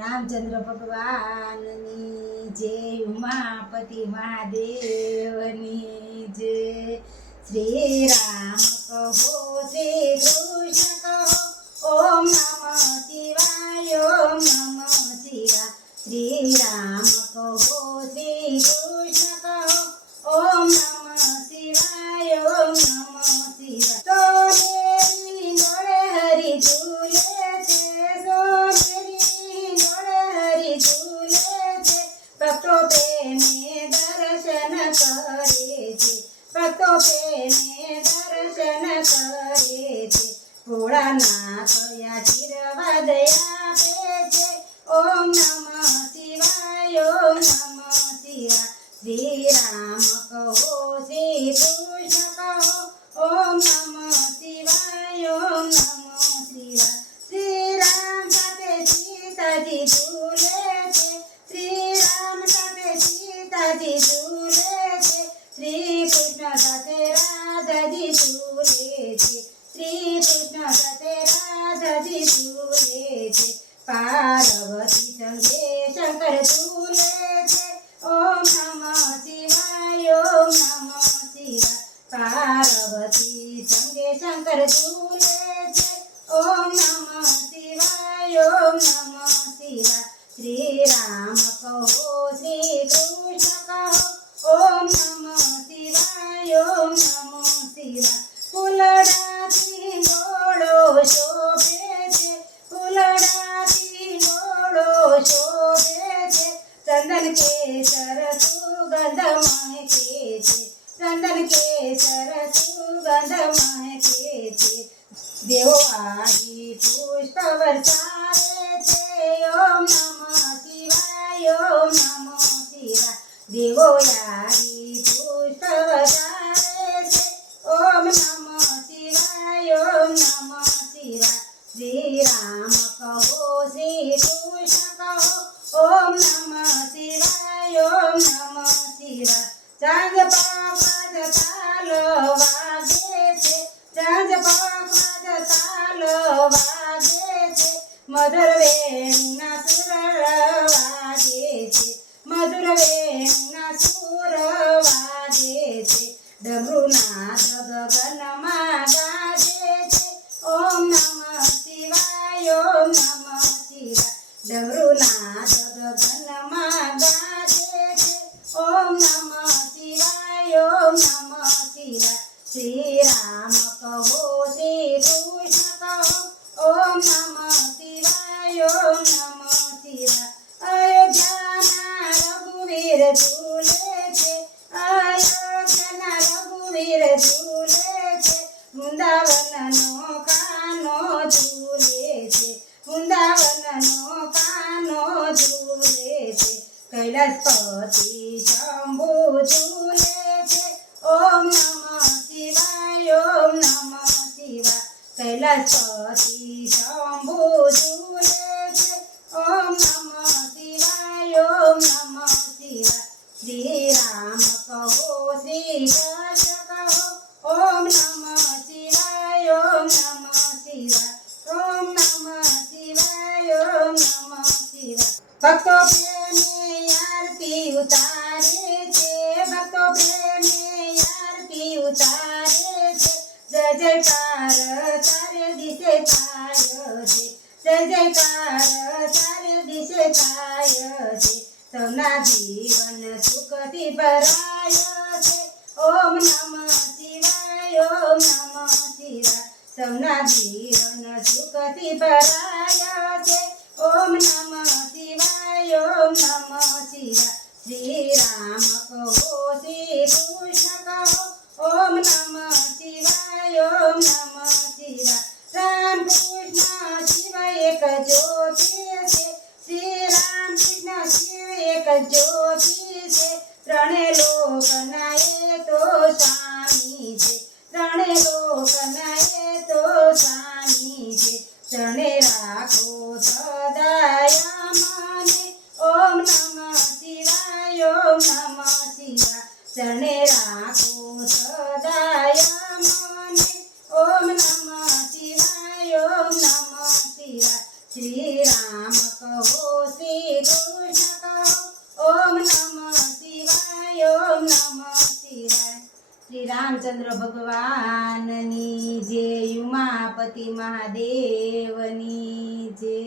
રામચંદ્ર ભગવાનની જય, ઉમાપતિ મહાદેવની જય। શ્રી રામ કહો, શ્રી કૃષ્ણ કહો, ઓમ નમઃ શિવાય, ઓમ નમઃ શિવાય। શ્રી રામ કહો, શ્રી કૃષ્ણ કહો, ઓમ નમઃ શિવાય, ઓમ નમઃ શિવાય। સોનેરી નોળે હરિ ઝૂલે છે, સોનેરી નોળે હરિ ઝૂલે છે। ભક્તો પ્રેમે દર્શન કરે છે, ભક્તો પ્રેમે દર્શન કરે છે। ભોળાનાથ આશીર્વાદ આપે છે, ઓમ નમઃ શિવાય, ઓમ નમઃ શિવાય। શ્રી રામ કહો, શ્રી કૃષ્ણ કહો, ઓમ નમઃ શિવાય, ઓમ નમઃ શિવાય। શ્રી રામ સાથે સીતાજી ઝૂલે છે, શ્રી રામ સાથે સીતાજી ઝૂલે છે। શ્રી કૃષ્ણ સાથે રાધાજી ઝૂલે છે, શ્રી કૃષ્ણ સાથે રાધાજી ઝૂલે છે। પાર્વતી સંગે શંકર ઝૂલે છે, ઓમ નમઃ શિવાય, ઓમ નમઃ શિવાય। પાર્વતી સંગે શંકર ઝૂલે છે, ઓમ નમઃ શિવાય, ઓમ નમઃ શિવાય। શ્રી રામ કહો, શ્રી કૃષ્ણ કહો, ઓમ નમઃ શિવાય, ઓમ નમઃ શિવાય। ફૂલડાથી મોળો શોભે છે, ફૂલડાથી મોળો શોભે છે। ચંદન કેસર સુગંધ મહકે છે, ચંદન કેસર સુગંધ મહકે છે। દેવો આવી પુષ્પ વરસાવે છે, ઓમ નમઃ શિવાય, ઓમ નમઃ શિવાય। દેવો આવી પુષ્પ વરસાવે છે, ઓમ નમઃ શિવાય, ઓમ નમઃ શિવાય। શ્રી રામ કહો, શ્રી કૃષ્ણ કહો, ઓમ નમઃ શિવાય, ઓમ નમઃ શિવાય। ચાંદ પકવાદ તાલ વાગે છે, ચાંદ પકવાદ તાલ વાગે છે। મધુર વેણુના સુર વાગે છે, મધુર વેણુના સુર વાગે છે। ડમરુનાદ ગગનમાં ગાજે છે, ઓમ નમઃ શિવાય, ઓમ નમઃ શિવાય। ડમરુનાદ ગગનમાં ગાજે છે, ઓમ નમઃ શિવાય, ઓમ નમઃ શિવાય। શ્રી રામ કહો, શ્રી કૃષ્ણ કહો, ઓમ નમઃ શિવાય, ઓમ નમઃ શિવાય। અયોધ્યાના રઘુવીર ઝૂલે છે, અયોધ્યાના રઘુવીર ઝૂલે છે। વૃંદાવનનો કાનો ઝૂલે છે, વૃંદાવનનો કાનો ઝૂલે છે। કૈલાસપતિ શંભુ ઝૂલે છે, ઓમ નમઃ શિવાય, ઓમ નમઃ શિવાય। કૈલાસપતિ શંભુ ઝૂલે છે, ઓમ નમઃ શિવાય, ઓમ નમઃ શિવાય। શ્રી રામ કહો, શ્રી કૃષ્ણ કહો, ઓમ નમઃ શિવાય, ઓમ નમઃ શિવાય। ઓમ નમઃ શિવાય, ઓમ નમઃ શિવાય। ભક્તો પ્રેમે આરતી ઉતારે છે, ભક્તો પ્રેમે આરતી ઉતારે છે। જય જયકાર ચારે દિશે થાય છે, જય જયકાર ચારે દિશે થાય છે। સૌના જીવન સુખથી ભરાય છે, ઓમ નમઃ શિવાય, ઓમ નમઃ શિવાય। સૌના જીવન સુખથી ભરાય છે, ઓમ નમઃ શિવાય, ઓમ નમઃ શિવાય। શ્રી રામ કહો, શ્રી કૃષ્ણ કહો, ઓમ નમઃ શિવાય, ઓમ નમઃ શિવાય। રામ કૃષ્ણ શિવ એક જ્યોતિ છે, શ્રી રામ કૃષ્ણ શિવ એક જ્યોતિ છે। ત્રણે લોકના એ તો સ્વામી છે, ત્રણે લોકના એ તો સ્વામી છે। ત્રણે શ્રી રામચંદ્ર ભગવાનની જય, ઉમાપતિ મહાદેવની જય.